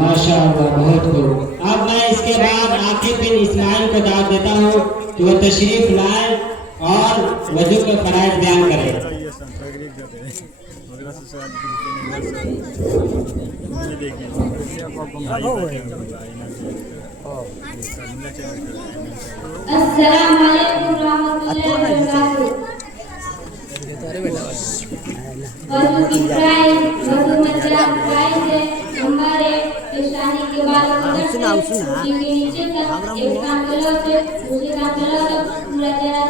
माशाअल्लाह, बहुत खूब। अब मैं इसके बाद आखिर बिन इस्माइल को दावत देता हूँ कि वो तशरीफ लाए और वजू के फराइज बयान करें। अस्सलाम वालेकुम रहमतुल्लाहि व बरकातहू। वजू की प्राइस, वजू मतलब प्राइस है हमारे पेशानी के बाल के नीचे तक एक कान गलत है, दूसरे कान गलत, पूरा चेहरा